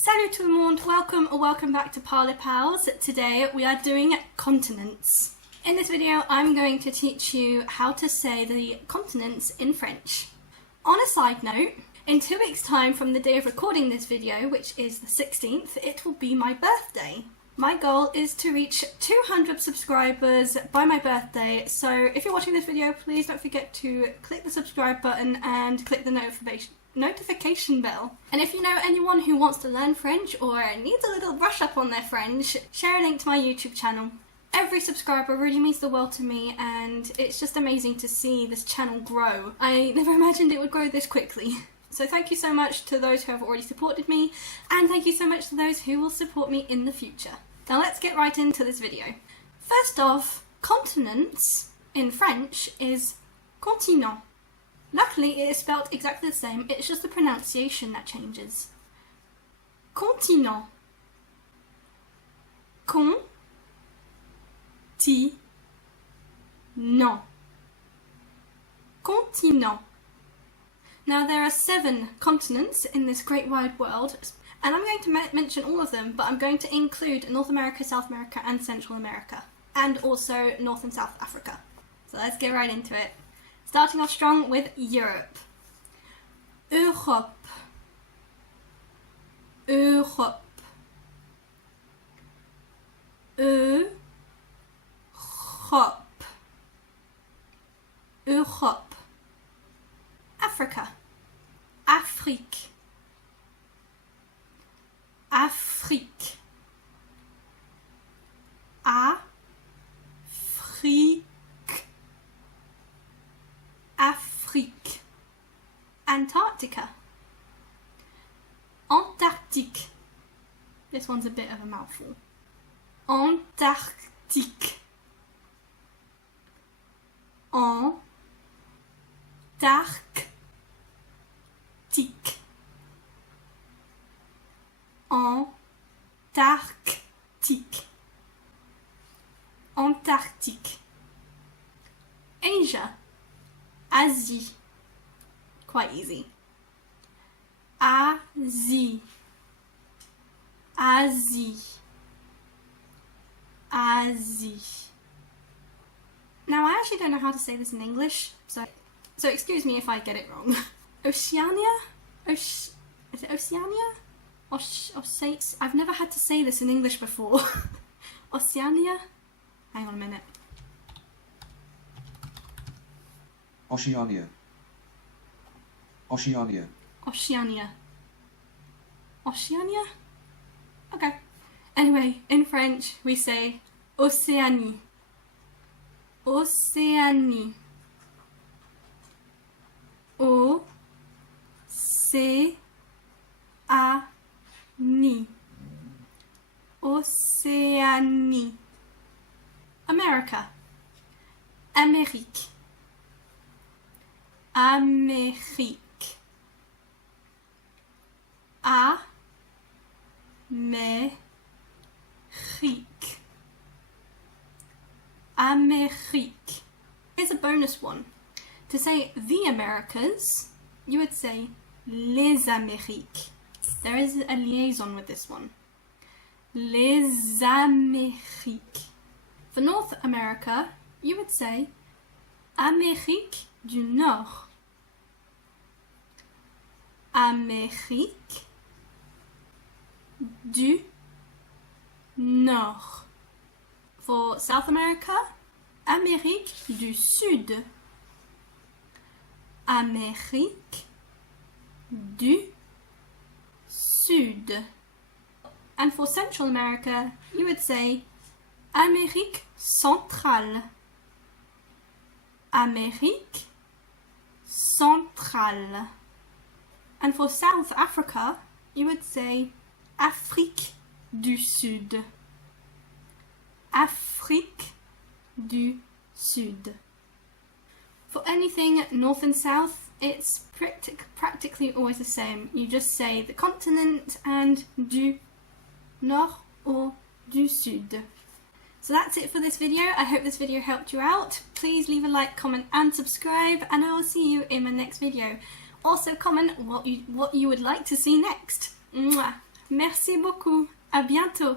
Salut tout le monde, welcome or welcome back to Parlez Pals. Today we are doing continents. In this video I'm going to teach you how to say the continents in French. On a side note, in 2 weeks time from the day of recording this video, which is the 16th, it will be my birthday. My goal is to reach 200 subscribers by my birthday, so if you're watching this video, please don't forget to click the subscribe button and click the notification bell. And if you know anyone who wants to learn French or needs a little brush up on their French, share a link to my YouTube channel. Every subscriber really means the world to me, and it's just amazing to see this channel grow. I never imagined it would grow this quickly. So thank you so much to those who have already supported me, and thank you so much to those who will support me in the future. Now let's get right into this video. First off, continents in French is continent. Luckily it is spelled exactly the same, it's just the pronunciation that changes. Continent. Continent. Continent. Now there are 7 continents in this great wide world, and I'm going to mention all of them, but I'm going to include North America, South America and Central America, and also North and South Africa. So let's get right into it. Starting off strong with Europe. Europe. Europe. Europe. Europe. Africa. Afrique. Afrique. Afrique. Afrique. Antarctica. Antarctique. This one's a bit of a mouthful. Antarctique. Antarctique. Antarctique. Antarctique. Asia. Asie. Quite easy. Asie. Asie. Asie. Now I actually don't know how to say this in English, so excuse me if I get it wrong. Oceania? Is it Oceania? I've never had to say this in English before. Oceania? Hang on a minute. Oceania. Oceania. Oceania. Oceania? Okay. Anyway, in French we say Océanie. Océanie. O-C-A-N-I. Océanie. America. Amérique. Amérique. Amérique. Amérique. Here's a bonus one. To say the Americas, you would say les Amériques. There is a liaison with this one. Les Amériques. For North America, you would say Amérique du Nord. Amérique du Nord. For South America, Amérique du Sud. Amérique du Sud. And for Central America, you would say Amérique centrale. Amérique centrale. And for South Africa, you would say Afrique du Sud. Afrique du Sud. For anything north and south, it's practically always the same. You just say the continent and du Nord or du Sud. So that's it for this video. I hope this video helped you out. Please leave a like, comment and subscribe, and I will see you in my next video. Also comment what you would like to see next. Mwah. Merci beaucoup. À bientôt.